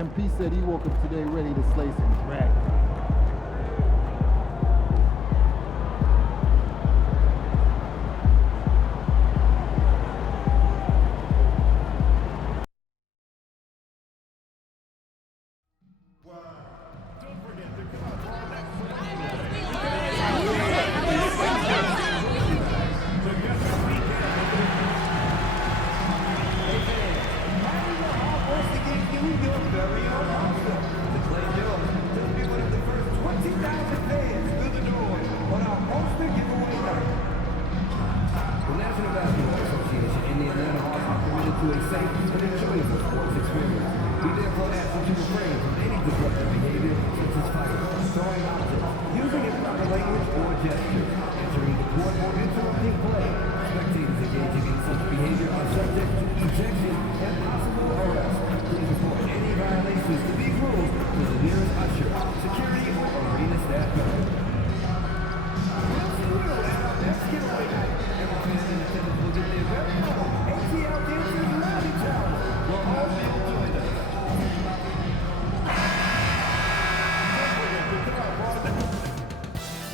MP said he woke up today ready to slay some dragons.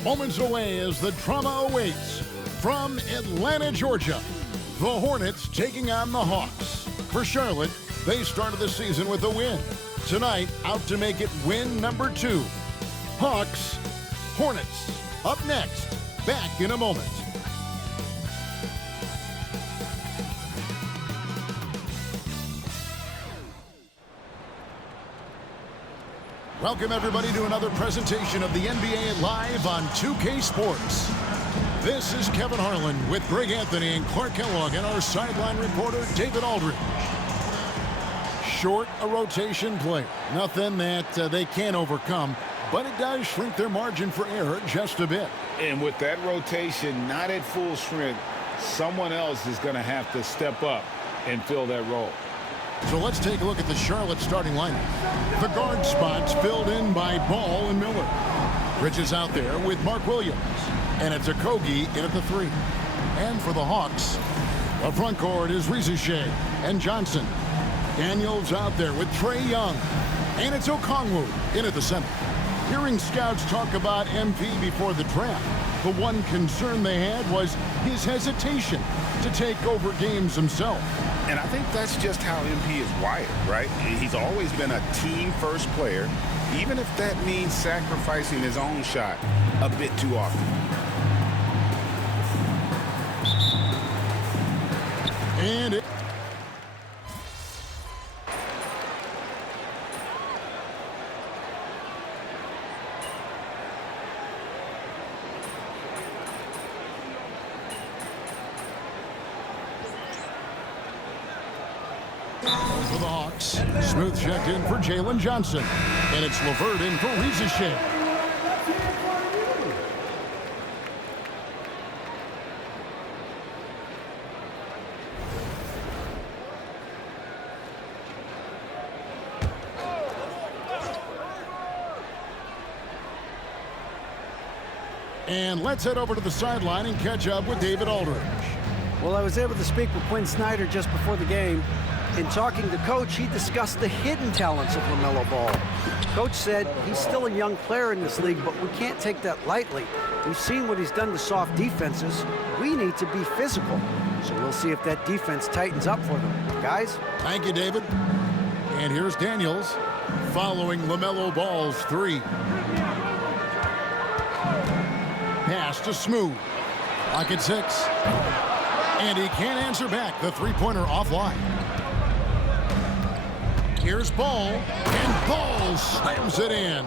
Moments away as the drama awaits. From Atlanta, Georgia, the Hornets taking on the Hawks. For Charlotte, they started the season with a win. Tonight, out to make it win number 2. Hawks, Hornets. Up next, back in a moment. Welcome, everybody, to another presentation of the NBA Live on 2K Sports. This is Kevin Harlan with Greg Anthony and Clark Kellogg and our sideline reporter, David Aldridge. Short a rotation play. Nothing that they can't overcome, but it does shrink their margin for error just a bit. And with that rotation not at full strength, someone else is going to have to step up and fill that role. So let's take a look at the Charlotte starting lineup. The guard spots filled in by Ball and Miller. Bridges out there with Mark Williams. And it's Okogie in at the 3. And for the Hawks, the front court is Riziche and Johnson. Daniels out there with Trae Young. And it's Okongwu in at the center. Hearing scouts talk about MP before the draft, the one concern they had was his hesitation to take over games himself. And I think that's just how MP is wired, right? He's always been a team-first player, even if that means sacrificing his own shot a bit too often. And it... For the Hawks, Smooth checked in for Jalen Johnson. And it's LeVert in for Riziche. And let's head over to the sideline and catch up with David Aldridge. Well, I was able to speak with Quinn Snyder just before the game. In talking to Coach, he discussed the hidden talents of LaMelo Ball. Coach said he's still a young player in this league, but we can't take that lightly. We've seen what he's done to soft defenses. We need to be physical. So we'll see if that defense tightens up for them. Guys? Thank you, David. And here's Daniels following LaMelo Ball's 3. Pass to Smooth. Lock at 6. And he can't answer back. The three-pointer offline. Here's Ball, and Ball slams it in.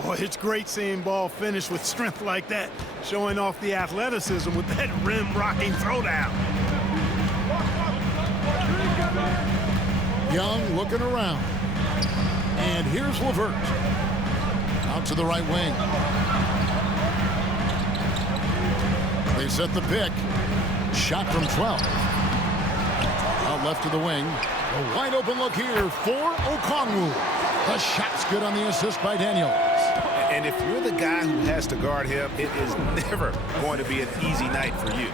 Boy, it's great seeing Ball finish with strength like that, showing off the athleticism with that rim-rocking throwdown. Young looking around. And here's LeVert. Out to the right wing. They set the pick. Shot from 12. Out left to the wing. A wide open look here for Okongwu. The shot's good on the assist by Daniels. And if you're the guy who has to guard him, it is never going to be an easy night for you.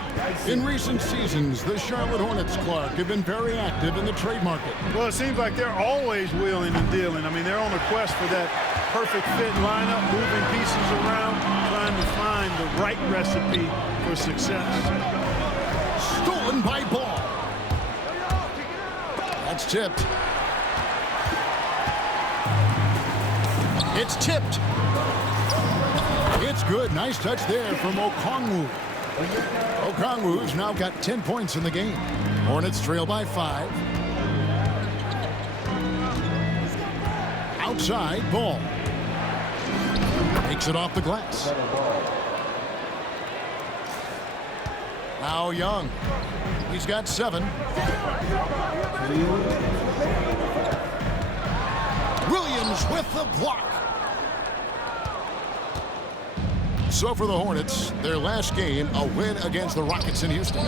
In recent seasons, the Charlotte Hornets, Clark, have been very active in the trade market. Well, it seems like they're always wheeling and dealing. I mean, they're on a quest for that perfect fit lineup, moving pieces around, trying to find the right recipe for success. Stolen by Ball. That's tipped. It's tipped. It's good. Nice touch there from Okongwu. Okongwu's now got 10 points in the game. Hornets trail by 5. Outside, Ball. Takes it off the glass. Now Young. He's got 7. Williams with the block. So for the Hornets, their last game, a win against the Rockets in Houston.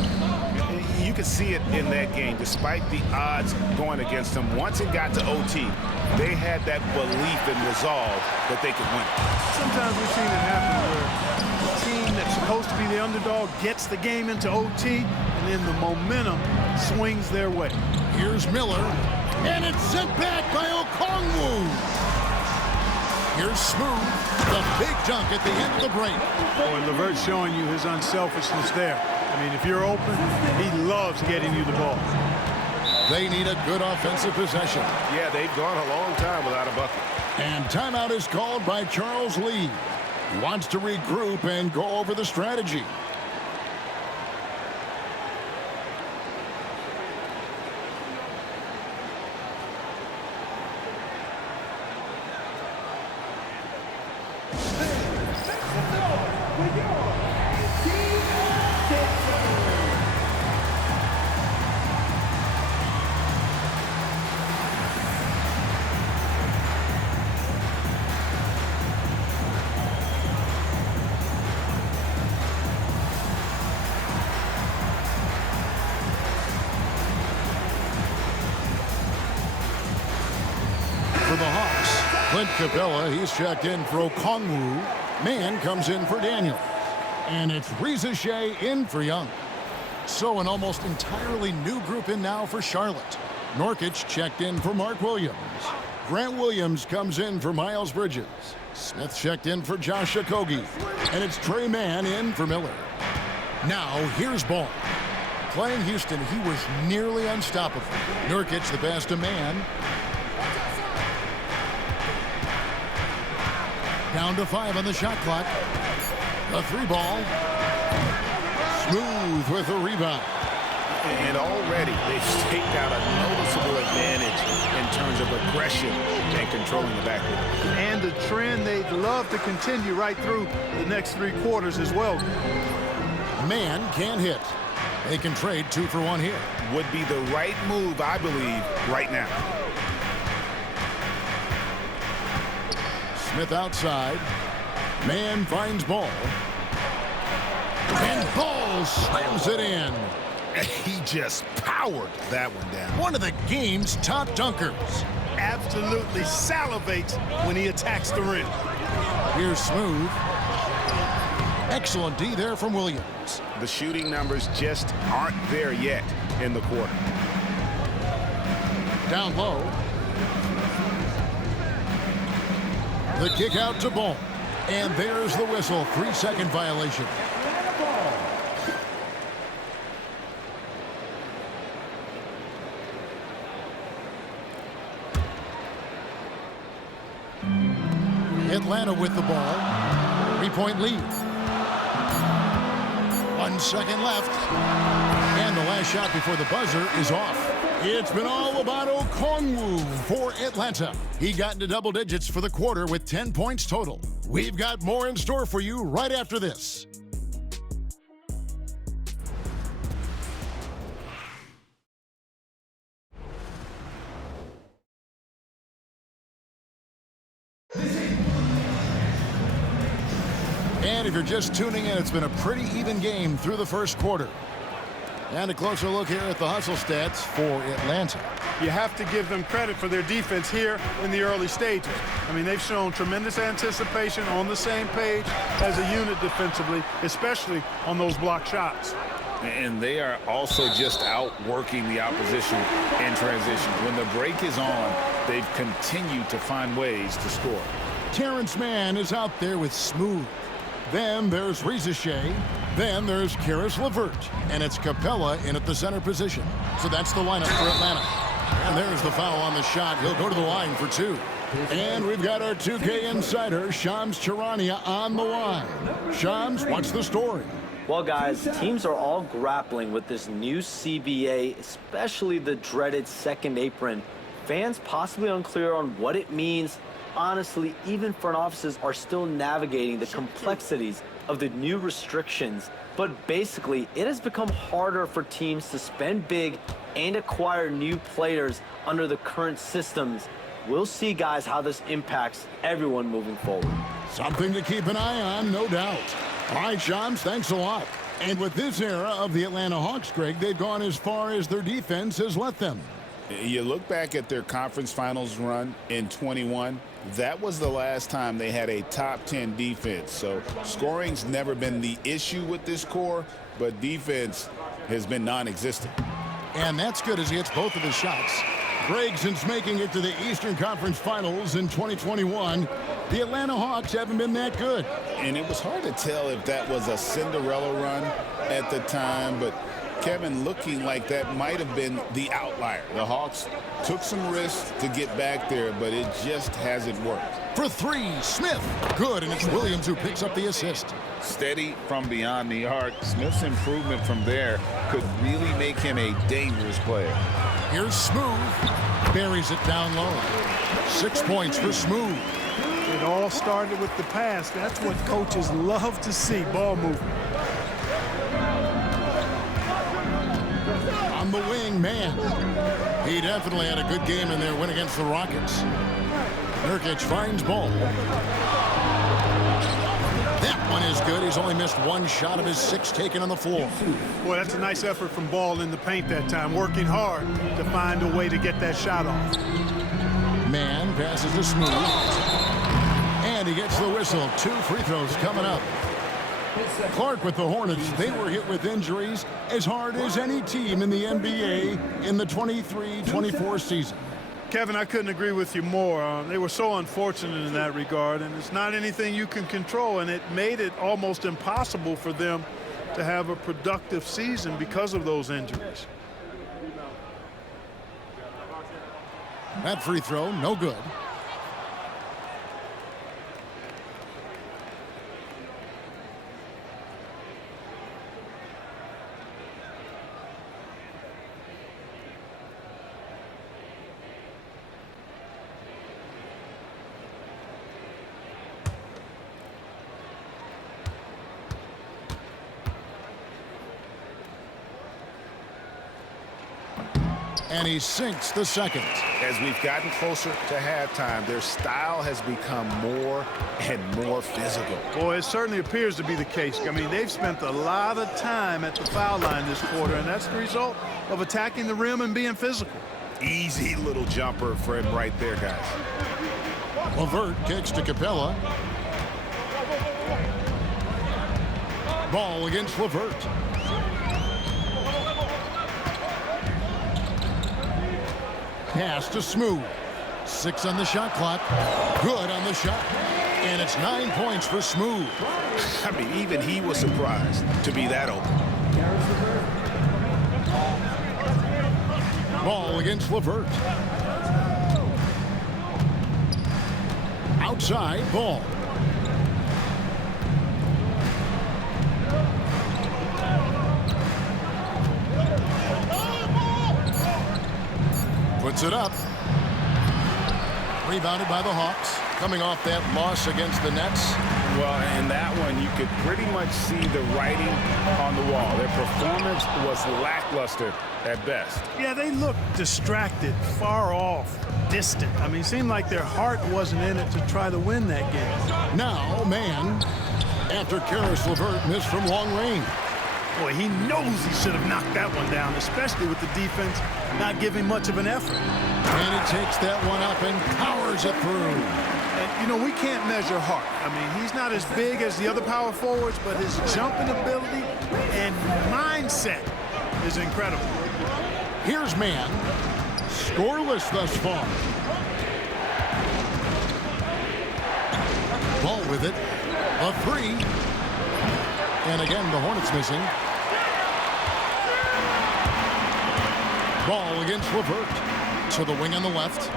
You could see it in that game. Despite the odds going against them, once it got to OT, they had that belief and resolve that they could win. Sometimes we've seen it happen where the team that's supposed to be the underdog gets the game into OT, and then the momentum swings their way. Here's Miller, and it's sent back by Okongwu. Here's Smooth, the big dunk at the end of the break. Boy, LeVert's showing you his unselfishness there. I mean, if you're open, he loves getting you the ball. They need a good offensive possession. Yeah, they've gone a long time without a bucket. And timeout is called by Charles Lee. He wants to regroup and go over the strategy. For the Hawks, Clint Capella, he's checked in for Okongwu. Man comes in for Daniel. And it's Reza Shea in for Young. So an almost entirely new group in now for Charlotte. Nurkic checked in for Mark Williams. Grant Williams comes in for Miles Bridges. Smith checked in for Josh Okogie. And it's Trey Mann in for Miller. Now here's Ball. Playing Houston, he was nearly unstoppable. Nurkic the pass to Mann. Down to 5 on the shot clock. A 3-ball. Smooth with a rebound. And already they've staked out a noticeable advantage in terms of aggression and controlling the backcourt. And a trend they'd love to continue right through the next 3 quarters as well. Man can't hit. They can trade 2 for 1 here. Would be the right move, I believe, right now. Smith outside. Man finds Ball. And Ball slams it in. He just powered that one down. One of the game's top dunkers. Absolutely salivates when he attacks the rim. Here's Smooth. Excellent D there from Williams. The shooting numbers just aren't there yet in the quarter. Down low. The kick out to Ball. And there's the whistle. 3-second violation. Atlanta with the ball. 3-point lead. 1 second left. And the last shot before the buzzer is off. It's been all about Okongwu for Atlanta. He got into double digits for the quarter with 10 points total. We've got more in store for you right after this. And if you're just tuning in, it's been a pretty even game through the first quarter. And a closer look here at the hustle stats for Atlanta. You have to give them credit for their defense here in the early stages. I mean, they've shown tremendous anticipation, on the same page as a unit defensively, especially on those block shots. And they are also just outworking the opposition in transition. When the break is on, they've continued to find ways to score. Terrence Mann is out there with Smooth. Then there's Reza Shea. Then there's Karis LeVert. And it's Capella in at the center position. So that's the lineup for Atlanta. And there's the foul on the shot. He'll go to the line for 2. And we've got our 2K insider, Shams Charania, on the line. Shams, what's the story? Well, guys, teams are all grappling with this new CBA, especially the dreaded second apron. Fans possibly unclear on what it means. Honestly, even front offices are still navigating the complexities of the new restrictions. But basically, it has become harder for teams to spend big and acquire new players under the current systems. We'll see, guys, how this impacts everyone moving forward. Something to keep an eye on, no doubt. All right, Shams, thanks a lot. And with this era of the Atlanta Hawks, Greg, they've gone as far as their defense has let them. You look back at their conference finals run in 21, that was the last time they had a top 10 defense. So scoring's never been the issue with this core, but defense has been non-existent. And that's good as he hits both of his shots. Greg, since making it to the Eastern Conference Finals in 2021, the Atlanta Hawks haven't been that good. And it was hard to tell if that was a Cinderella run at the time, but Kevin, looking like that might have been the outlier. The Hawks took some risks to get back there, but it just hasn't worked. For 3, Smith. Good, and it's Williams who picks up the assist. Steady from beyond the arc. Smith's improvement from there could really make him a dangerous player. Here's Smooth. Buries it down low. 6 points for Smooth. It all started with the pass. That's what coaches love to see, ball movement. On the wing, man. He definitely had a good game in their win against the Rockets. Nurkic finds Ball. That one is good. He's only missed 1 shot of his 6 taken on the floor. Boy, that's a nice effort from Ball in the paint that time, working hard to find a way to get that shot off. Man passes to Smooth. And he gets the whistle. 2 free throws coming up. Clark with the Hornets. They were hit with injuries as hard as any team in the NBA in the 23-24 season. Kevin, I couldn't agree with you more. They were so unfortunate in that regard, and it's not anything you can control, and it made it almost impossible for them to have a productive season because of those injuries. That free throw, no good. And he sinks the second. As we've gotten closer to halftime, their style has become more and more physical. Boy, it certainly appears to be the case. I mean, they've spent a lot of time at the foul line this quarter, and that's the result of attacking the rim and being physical. Easy little jumper for him right there, guys. LeVert kicks to Capella. Ball against LeVert. Pass to Smooth. 6 on the shot clock. Good on the shot. And it's 9 points for Smooth. I mean, even he was surprised to be that open. Ball against LeVert. Outside, Ball. Puts it up. Rebounded by the Hawks. Coming off that loss against the Nets. Well, in that one, you could pretty much see the writing on the wall. Their performance was lackluster at best. Yeah, they looked distracted, far off, distant. I mean, it seemed like their heart wasn't in it to try to win that game. Now, man, after Karis LeVert missed from long range. Boy, he knows he should have knocked that one down, especially with the defense not giving much of an effort. And he takes that one up and powers it through. And, you know, we can't measure Hart. I mean, he's not as big as the other power forwards, but his jumping ability and mindset is incredible. Here's Mann. Scoreless thus far. Ball with it. A three. And again, the Hornets missing. Ball against LeVert. To the wing on the left.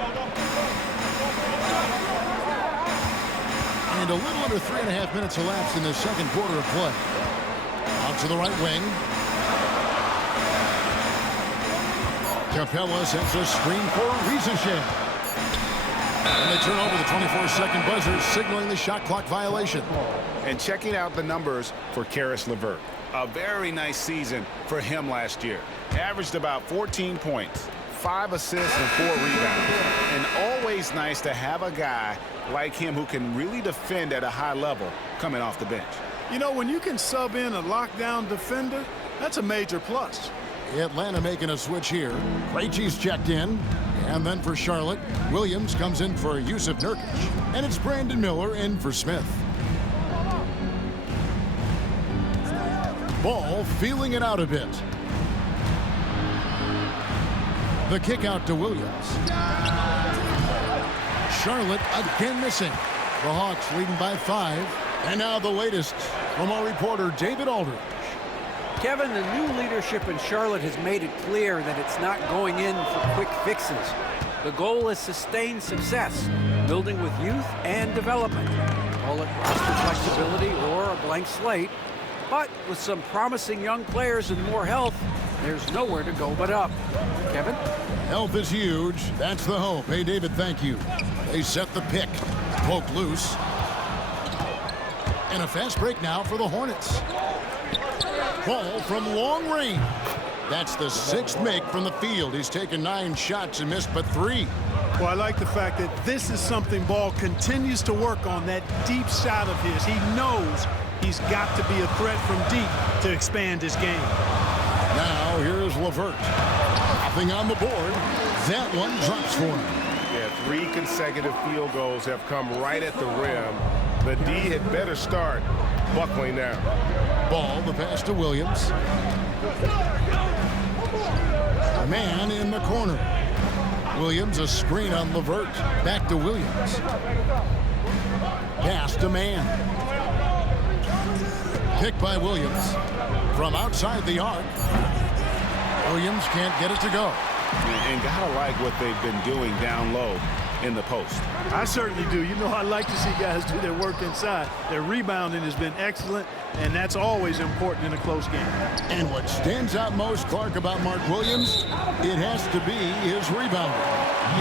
And a little under 3.5 minutes elapsed in the second quarter of play. Out to the right wing. Capella sends a screen for Rizachet. And they turn over the 24-second buzzer, signaling the shot clock violation. And checking out the numbers for Caris LeVert. A very nice season for him last year. Averaged about 14 points, 5 assists, and 4 rebounds. And always nice to have a guy like him who can really defend at a high level coming off the bench. You know, when you can sub in a lockdown defender, that's a major plus. Atlanta making a switch here. Krejci's checked in. And then for Charlotte, Williams comes in for Yusuf Nurkic. And it's Brandon Miller in for Smith. Ball feeling it out a bit. The kick out to Williams. Charlotte again missing. The Hawks leading by 5. And now the latest from our reporter David Aldridge. Kevin, the new leadership in Charlotte has made it clear that it's not going in for quick fixes. The goal is sustained success, building with youth and development. Call it roster flexibility or a blank slate. But with some promising young players and more health, there's nowhere to go but up. Kevin? Health is huge. That's the hope. Hey, David, thank you. They set the pick. Poke loose. And a fast break now for the Hornets. Ball from long range. That's the 6th make from the field. He's taken 9 shots and missed but 3. Well, I like the fact that this is something Ball continues to work on, that deep shot of his. He knows he's got to be a threat from deep to expand his game. Now here's LeVert. Nothing on the board. That one drops for him. Yeah, 3 consecutive field goals have come right at the rim. The D had better start buckling now. Ball, the pass to Williams. Man in the corner. Williams, a screen on LeVert. Back to Williams. Pass to Mann. Pick by Williams. From outside the arc. Williams can't get it to go. And gotta like what they've been doing down low in the post. I certainly do. You know, I like to see guys do their work inside. Their rebounding has been excellent, and that's always important in a close game. And what stands out most, Clark, about Mark Williams, it has to be his rebounding.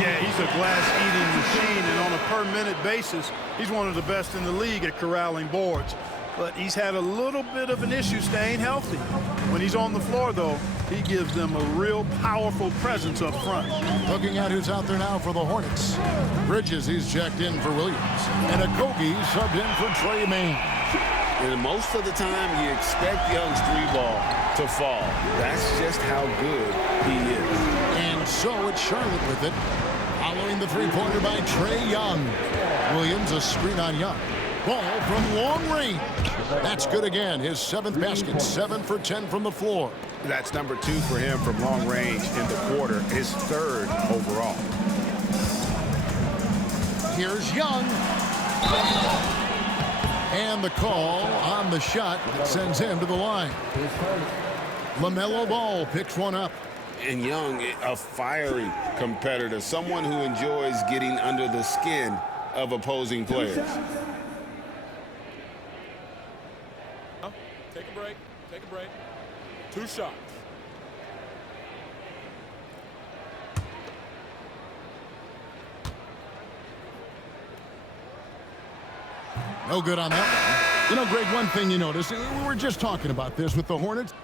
Yeah, he's a glass-eating machine, and on a per-minute basis, he's one of the best in the league at corralling boards. But he's had a little bit of an issue staying healthy. When he's on the floor, though, he gives them a real powerful presence up front. Looking at who's out there now for the Hornets. Bridges, he's checked in for Williams. And Okogie subbed in for Trey Mann. And most of the time, you expect Young's 3-ball to fall. That's just how good he is. And so it's Charlotte with it. Following the three-pointer by Trae Young. Williams, a screen on Young. Ball from long range. That's good again. His 7th basket, 7 for 10 from the floor. That's number 2 for him from long range in the quarter, his 3rd overall. Here's Young. And the call on the shot that sends him to the line. LaMelo Ball picks one up. And Young, a fiery competitor, someone who enjoys getting under the skin of opposing players. Take a break. Take a break. 2 shots. No good on that one. You know, Greg, one thing you notice, we were just talking about this with the Hornets.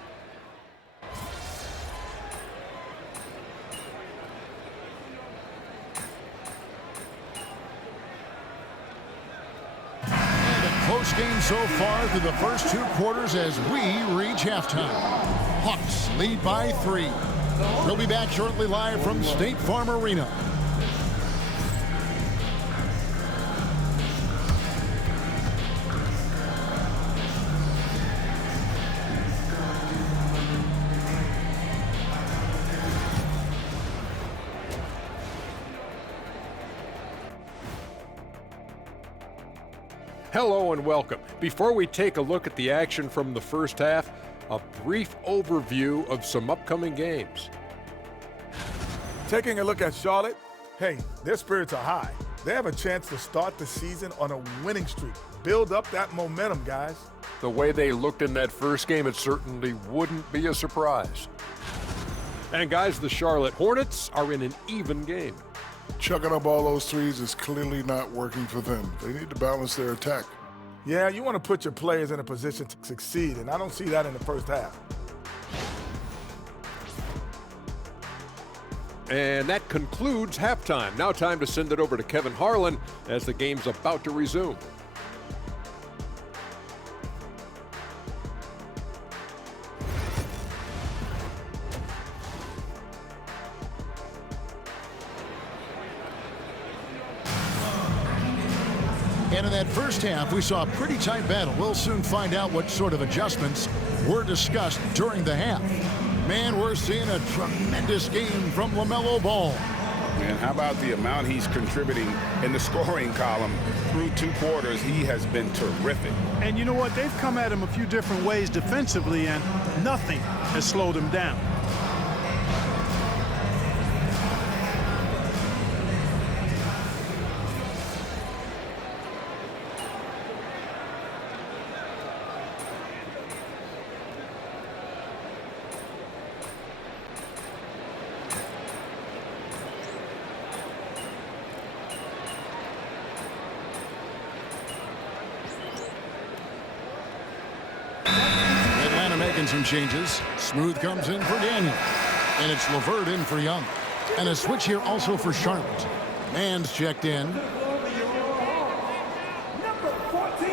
And a close close game so far through the first 2 quarters as we reach halftime. Hawks lead by 3. We'll be back shortly live from State Farm Arena. Hello and welcome. Before we take a look at the action from the first half, a brief overview of some upcoming games. Taking a look at Charlotte, hey, their spirits are high. They have a chance to start the season on a winning streak. Build up that momentum, guys. The way they looked in that first game, it certainly wouldn't be a surprise. And guys, the Charlotte Hornets are in an even game. Chucking up all those threes is clearly not working for them. They need to balance their attack. Yeah, you want to put your players in a position to succeed, and I don't see that in the first half. And that concludes halftime. Now time to send it over to Kevin Harlan as the game's about to resume. And in that first half, we saw a pretty tight battle. We'll soon find out what sort of adjustments were discussed during the half. Man, we're seeing a tremendous game from LaMelo Ball. And how about the amount he's contributing in the scoring column through 2 quarters? He has been terrific. And you know what? They've come at him a few different ways defensively, and nothing has slowed him down. Making some changes. Smooth comes in for Daniel. And it's LeVert in for Young. And a switch here also for Charlotte. Mann's checked in. Number 14,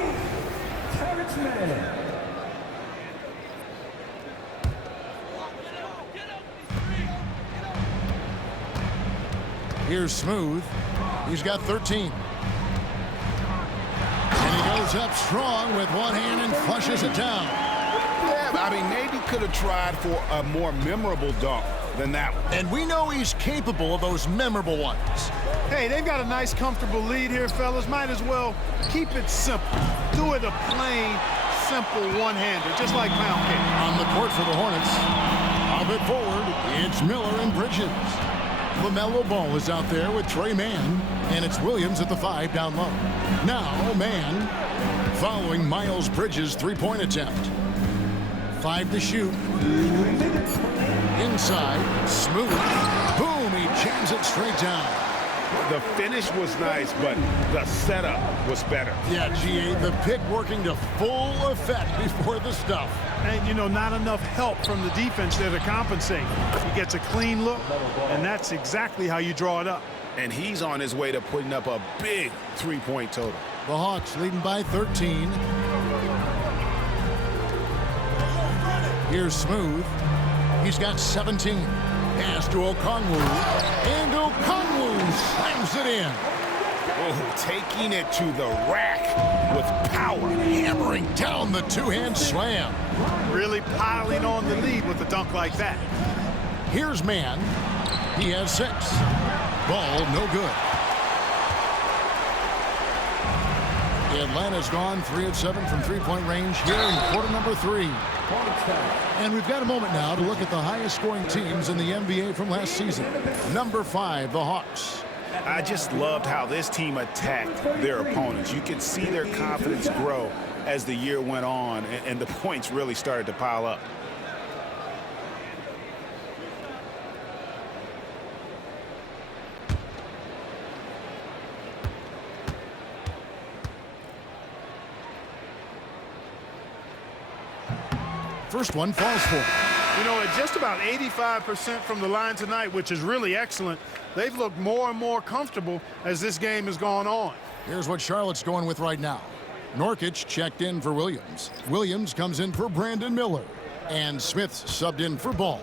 Terrence Mann. Here's Smooth. He's got 13. And he goes up strong with one hand and flushes it down. Yeah, I mean, maybe could have tried for a more memorable dunk than that one. And we know he's capable of those memorable ones. Hey, they've got a nice, comfortable lead here, fellas. Might as well keep it simple. Do it a plain, simple one-hander, just like pound cake. On the court for the Hornets. Up it forward, it's Miller and Bridges. LaMelo Ball is out there with Trey Mann, and it's Williams at the 5 down low. Now Mann following Miles Bridges' three-point attempt. 5 to shoot. Inside, Smooth. Boom, he jams it straight down. The finish was nice, but the setup was better. Yeah, GA, the pick working to full effect before the stuff. And, you know, not enough help from the defense there to compensate. He gets a clean look, and that's exactly how you draw it up. And he's on his way to putting up a big three-point total. The Hawks leading by 13. Here's Smooth. He's got 17. Pass to Okongwu. And Okongwu slams it in. Oh, taking it to the rack with power. Hammering down the two-hand slam. Really piling on the lead with a dunk like that. Here's Mann. He has 6. Ball no good. Atlanta's gone 3 of 7 from three-point range here in quarter number 3. And we've got a moment now to look at the highest scoring teams in the NBA from last season. Number 5, the Hawks. I just loved how this team attacked their opponents. You could see their confidence grow as the year went on, and the points really started to pile up. First one falls for. You know, at just about 85% from the line tonight, which is really excellent, they've looked more and more comfortable as this game has gone on. Here's what Charlotte's going with right now. Norkic checked in for Williams. Williams comes in for Brandon Miller. And Smith subbed in for Ball.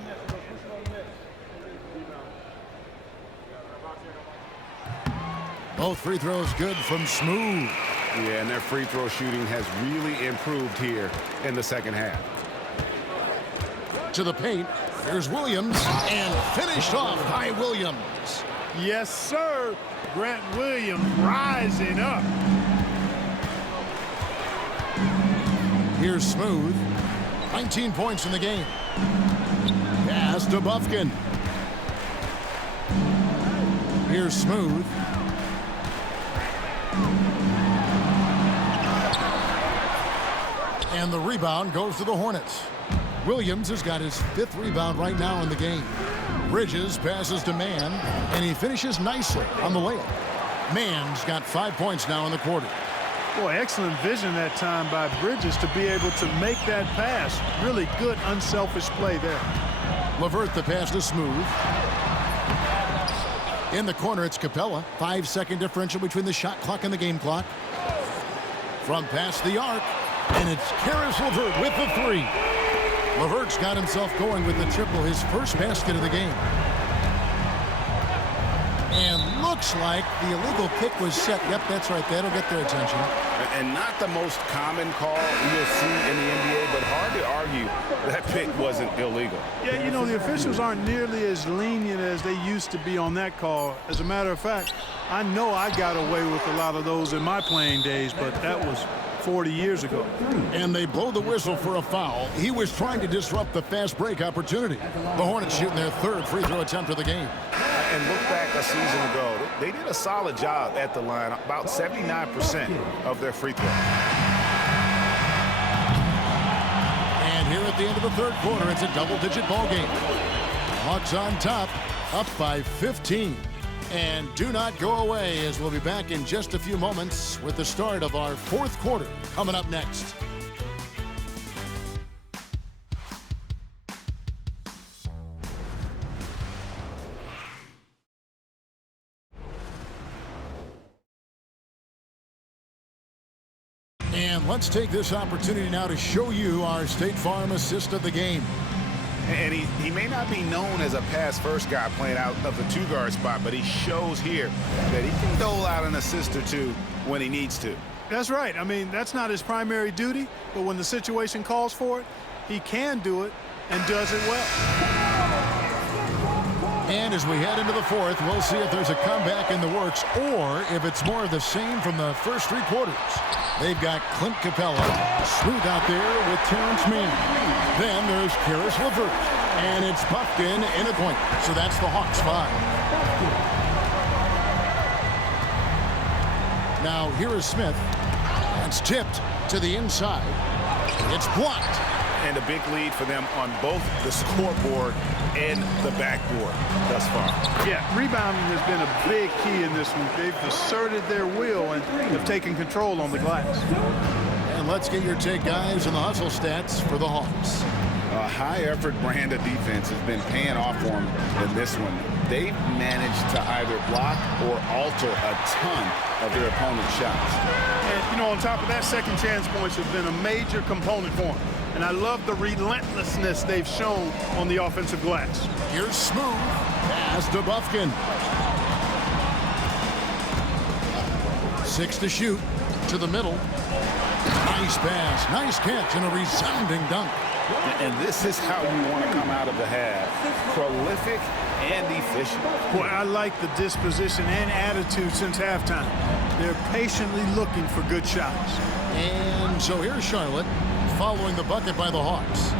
Both free throws good from Smooth. Yeah, and their free throw shooting has really improved here in the second half. To the paint. Here's Williams. And finished off by Williams. Yes, sir. Grant Williams rising up. Here's Smooth. 19 points in the game. Pass to Bufkin. Here's Smooth. And the rebound goes to the Hornets. Williams has got his 5th rebound right now in the game. Bridges passes to Mann, and he finishes nicely on the layup. Mann's got 5 points now in the quarter. Boy, excellent vision that time by Bridges to be able to make that pass. Really good, unselfish play there. LeVert the pass to Smooth. In the corner, it's Capella. 5-second differential between the shot clock and the game clock. From past the arc, and it's Caris LeVert with the 3. LeVert's got himself going with the triple, his first basket of the game. And looks like the illegal kick was set. Yep, that's right. That'll get their attention. And not the most common call you'll see in the NBA, but hard to argue that pick wasn't illegal. Yeah, you know, the officials aren't nearly as lenient as they used to be on that call. As a matter of fact, I know I got away with a lot of those in my playing days, but that was 40 years ago. And they blow the whistle for a foul. He was trying to disrupt the fast break opportunity. The Hornets shooting their 3rd free throw attempt of the game. And look back a season ago, they did a solid job at the line, about 79% of their free throw. And here at the end of the 3rd quarter, it's a double-digit ball game. Hawks on top, up by 15. And do not go away, as we'll be back in just a few moments with the start of our 4th quarter coming up next. And let's take this opportunity now to show you our State Farm assist of the game. And he may not be known as a pass-first guy playing out of the 2-guard spot, but he shows here that he can dole out an assist or two when he needs to. That's right. I mean, that's not his primary duty, but when the situation calls for it, he can do it and does it well. And as we head into the 4th, we'll see if there's a comeback in the works or if it's more of the same from the first 3 quarters. They've got Clint Capella, Smooth out there with Terrence Mann. Then there's Caris LeVert, and it's Bufkin in a point. So that's the Hawks 5. Now here is Smith. It's tipped to the inside. It's blocked. And a big lead for them on both the scoreboard and the backboard thus far. Yeah, rebounding has been a big key in this one. They've asserted their will and have taken control on the glass. And let's get your take, guys, on the hustle stats for the Hawks. A high-effort brand of defense has been paying off for them in this one. They've managed to either block or alter a ton of their opponent's shots. And, you know, on top of that, second chance points have been a major component for them. And I love the relentlessness they've shown on the offensive glass. Here's Smooth. Pass to Bufkin. 6 to shoot. To the middle. Nice pass. Nice catch and a resounding dunk. And this is how you want to come out of the half. Prolific and efficient. Boy, I like the disposition and attitude since halftime. They're patiently looking for good shots. And so here's Charlotte following the bucket by the Hawks.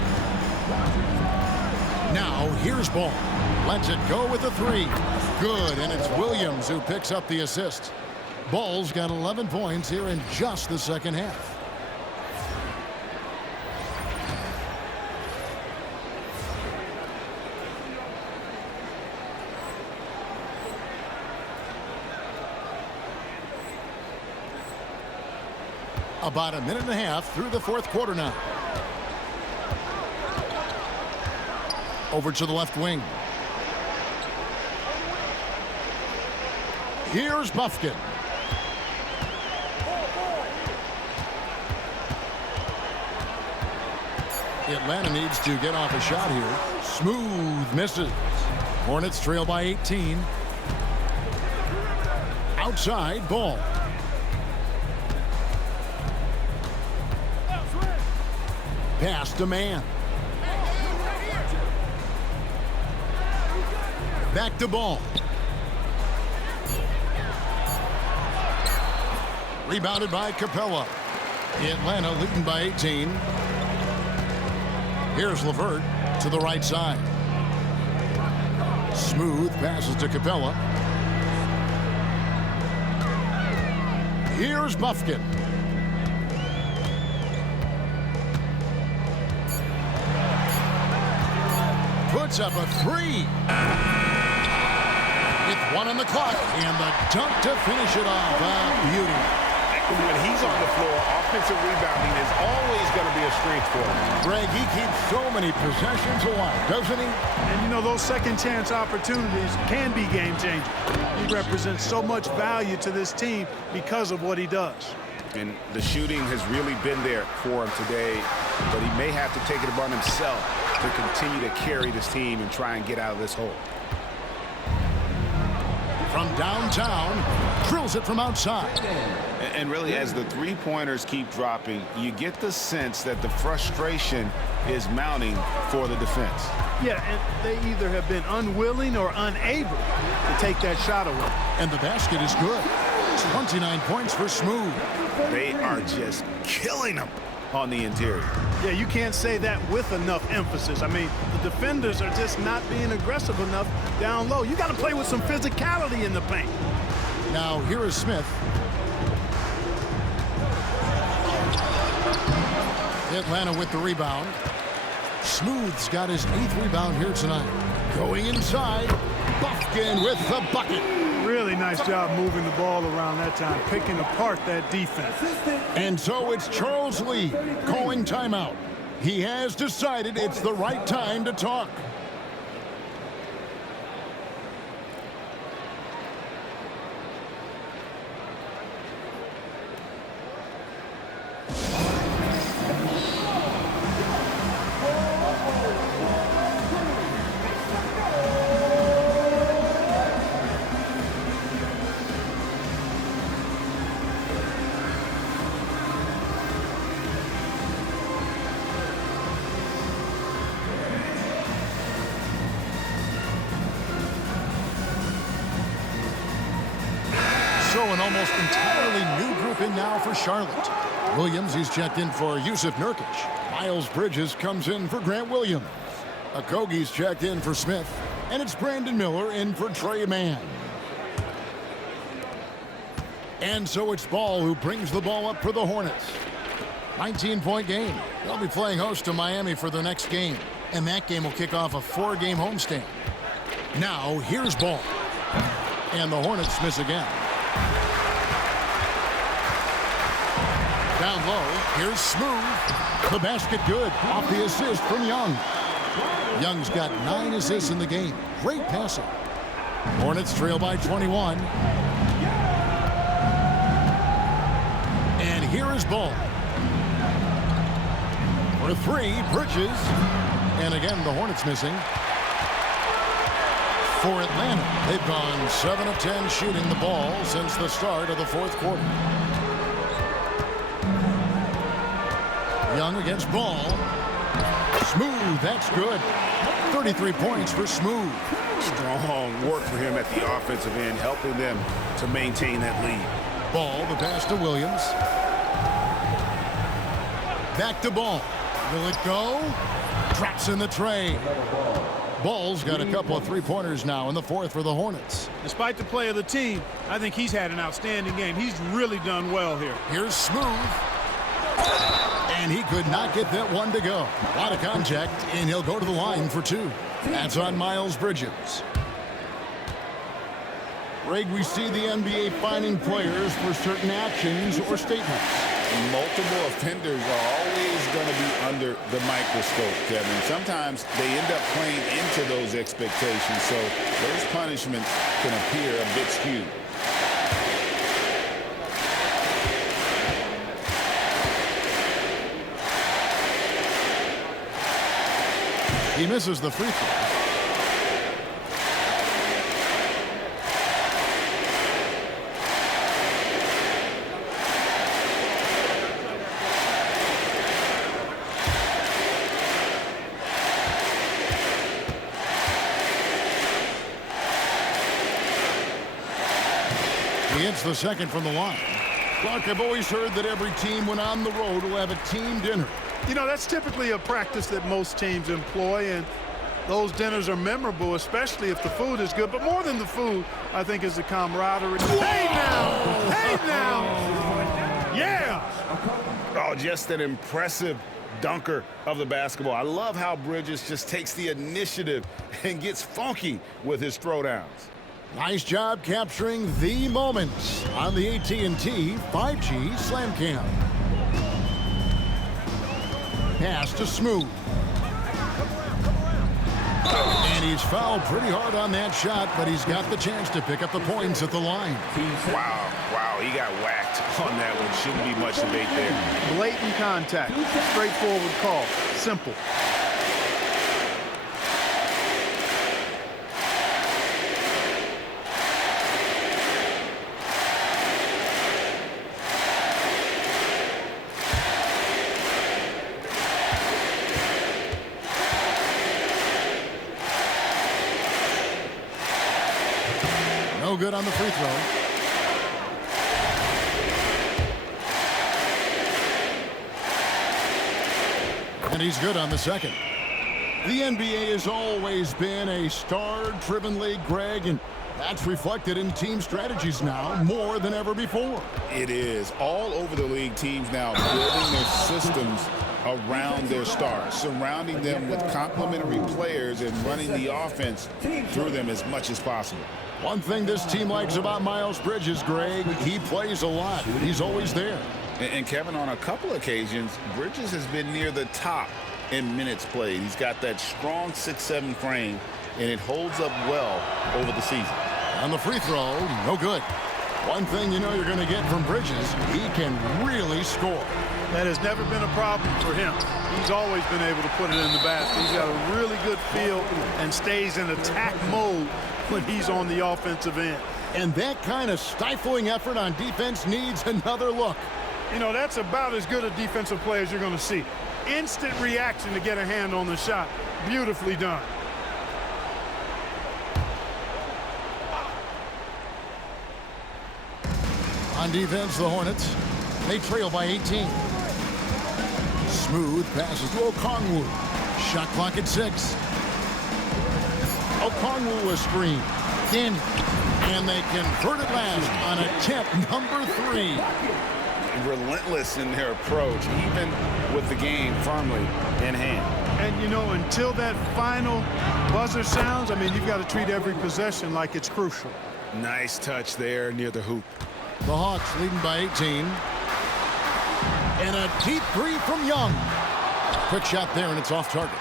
Now here's Ball. Lets it go with the 3. Good, and it's Williams who picks up the assist. Ball's got 11 points here in just the second half. About a minute and a half through the 4th quarter now. Over to the left wing. Here's Bufkin. Atlanta needs to get off a shot here. Smooth misses. Hornets trail by 18. Outside Ball. Pass to man. Back to Ball. Rebounded by Capella. Atlanta leading by 18. Here's LeVert to the right side. Smooth passes to Capella. Here's Bufkin. Puts up a three. With 1 on the clock and the dunk to finish it off. A beauty. When he's on the floor, offensive rebounding is always going to be a strength for him. Greg, he keeps so many possessions alive, doesn't he? And you know, those second chance opportunities can be game changing. He represents so much value to this team because of what he does. And the shooting has really been there for him today, but he may have to take it upon himself to continue to carry this team and try and get out of this hole. From downtown, drills it from outside. And really, as the three-pointers keep dropping, you get the sense that the frustration is mounting for the defense. Yeah, and they either have been unwilling or unable to take that shot away. And the basket is good. 29 points for Smooth. They are just killing them on the interior. Yeah, you can't say that with enough emphasis. I mean, the defenders are just not being aggressive enough down low. You got to play with some physicality in the paint. Now, here is Smith. Atlanta with the rebound. Smooth's got his 8th rebound here tonight. Going inside, Bufkin with the bucket. Really nice job moving the ball around that time, picking apart that defense. And so it's Charles Lee calling timeout. He has decided it's the right time to talk. So an almost entirely new grouping now for Charlotte. Williams, he's checked in for Yusuf Nurkic. Miles Bridges comes in for Grant Williams. Okogie's checked in for Smith. And it's Brandon Miller in for Trey Mann. And so it's Ball who brings the ball up for the Hornets. 19-point game. They'll be playing host to Miami for the next game. And that game will kick off a 4-game homestand. Now, here's Ball. And the Hornets miss again. Down low, here's Smooth. The basket good. Off the assist from Young. Young's got 9 assists in the game. Great passing. Hornets trail by 21. And here is Ball. For 3, Bridges. And again, the Hornets missing. For Atlanta, they've gone 7 of 10 shooting the ball since the start of the 4th quarter. Young against Ball. Smooth, that's good. 33 points for Smooth. Strong work for him at the offensive end, helping them to maintain that lead. Ball, the pass to Williams. Back to Ball. Will it go? Drops in the tray. Ball's got a couple of three-pointers now in the 4th for the Hornets. Despite the play of the team, I think he's had an outstanding game. He's really done well here. Here's Smooth. And he could not get that one to go. A lot of contact, and he'll go to the line for 2. That's on Miles Bridges. Greg, we see the NBA fining players for certain actions or statements. Multiple offenders are always going to be under the microscope, Kevin. Sometimes they end up playing into those expectations, so those punishments can appear a bit skewed. He misses the free throw. He hits the second from the line. Clark, I've always heard that every team when on the road will have a team dinner. You know, that's typically a practice that most teams employ, and those dinners are memorable, especially if the food is good. But more than the food, I think, is the camaraderie. Hey now! Hey now! Yeah! Oh, just an impressive dunker of the basketball. I love how Bridges just takes the initiative and gets funky with his throwdowns. Nice job capturing the moments on the AT&T 5G Slam Cam. Pass to Smooth. And he's fouled pretty hard on that shot, but he's got the chance to pick up the points at the line. Wow, he got whacked on that one. Shouldn't be much debate there. Blatant contact. Straightforward call. Simple. No good on the free throw. And he's good on the second. The NBA has always been a star-driven league, Greg, and that's reflected in team strategies now more than ever before. It is. All over the league, teams now building their systems around their stars, surrounding them with complementary players and running the offense through them as much as possible. One thing this team likes about Miles Bridges, Greg, he plays a lot. He's always there. And Kevin, on a couple occasions, Bridges has been near the top in minutes played. He's got that strong 6'7" frame, and it holds up well over the season. On the free throw, no good. One thing you know you're going to get from Bridges, he can really score. That has never been a problem for him. He's always been able to put it in the basket. He's got a really good feel and stays in attack mode when he's on the offensive end. And that kind of stifling effort on defense needs another look. You know, that's about as good a defensive play as you're going to see. Instant reaction to get a hand on the shot. Beautifully done. On defense, the Hornets, they trail by 18. Smooth passes to Okongwu. Shot clock at 6. Okongwu a screen. In. And they convert it last on attempt number 3. Relentless in their approach, even with the game firmly in hand. And, you know, until that final buzzer sounds, I mean, you've got to treat every possession like it's crucial. Nice touch there near the hoop. The Hawks leading by 18. And a deep 3 from Young. Quick shot there, and it's off target.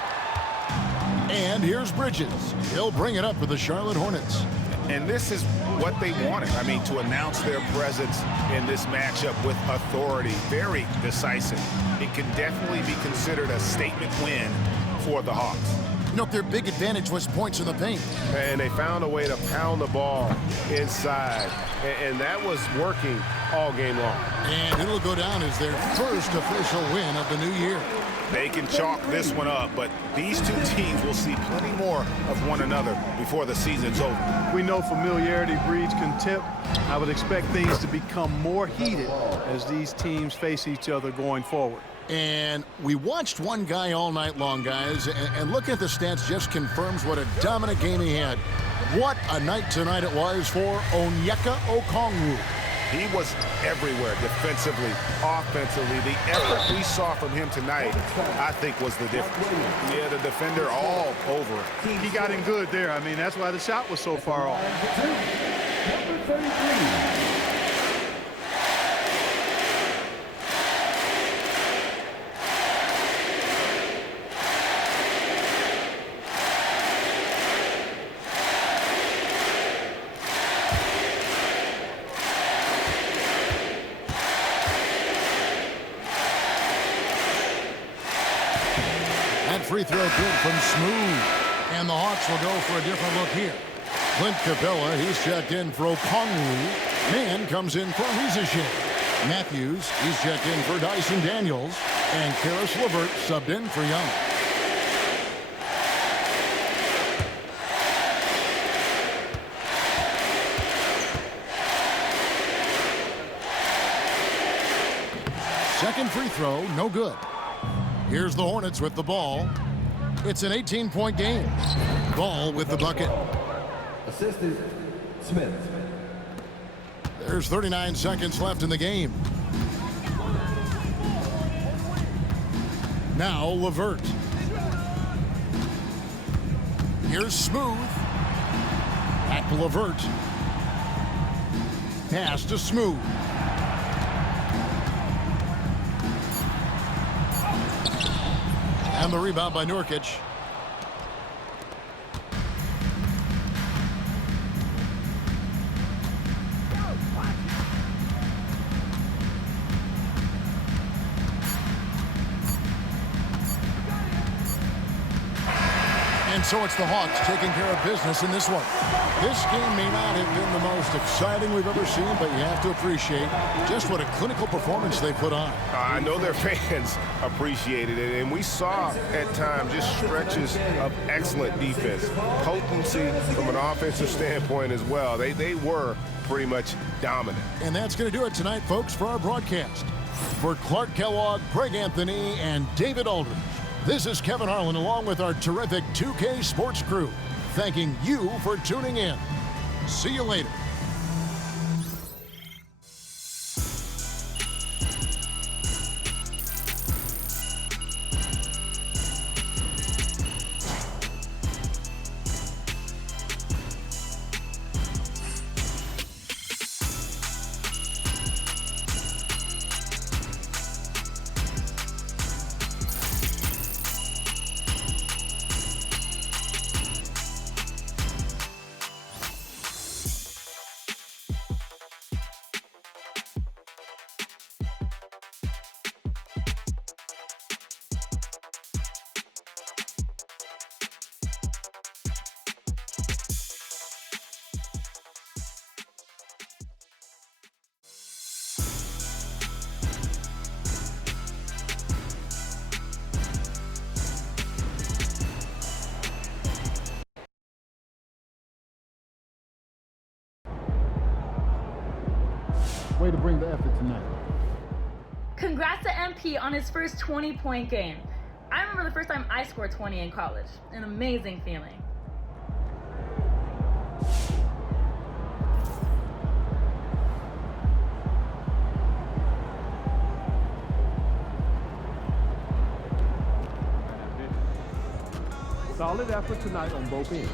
And here's Bridges. He'll bring it up for the Charlotte Hornets. And this is what they wanted. I mean, to announce their presence in this matchup with authority. Very decisive. It can definitely be considered a statement win for the Hawks. You know, their big advantage was points in the paint. And they found a way to pound the ball inside. And that was working all game long. And it'll go down as their first official win of the new year. They can chalk this one up, but these two teams will see plenty more of one another before the season's over. We know familiarity breeds contempt. I would expect things to become more heated as these teams face each other going forward. And we watched one guy all night long, guys, and looking at the stats just confirms what a dominant game he had. What a night tonight it was for Onyeka Okongwu. He was everywhere defensively, offensively. The effort we saw from him tonight, I think, was the difference. Yeah, the defender all over it. He got in good there. I mean, that's why the shot was so far off. Number 33. free throw good from Smooth. And the Hawks will go for a different look here. Clint Capella, he's checked in for Okongwu. Mann comes in for Rizache. Matthews, he's checked in for Dyson Daniels. And Karis LeVert subbed in for Young. Second free throw, no good. Here's the Hornets with the ball. It's an 18-point game. Ball with the bucket. Assistant, Smith. There's 39 seconds left in the game. Now LeVert. Here's Smooth. Back to LeVert. Pass to Smooth. And the rebound by Nurkic. And so it's the Hawks taking care of business in this one. This game may not have been the most exciting we've ever seen, but you have to appreciate just what a clinical performance they put on. I know their fans appreciated it, and we saw at times just stretches of excellent defense, potency from an offensive standpoint as well. They were pretty much dominant. And that's going to do it tonight, folks, for our broadcast. For Clark Kellogg, Greg Anthony, and David Aldridge, this is Kevin Harlan along with our terrific 2K Sports crew, thanking you for tuning in. See you later. Way to bring the effort tonight. Congrats to MP on his first 20-point game. I remember the first time I scored 20 in college. An amazing feeling. Solid effort tonight on both ends.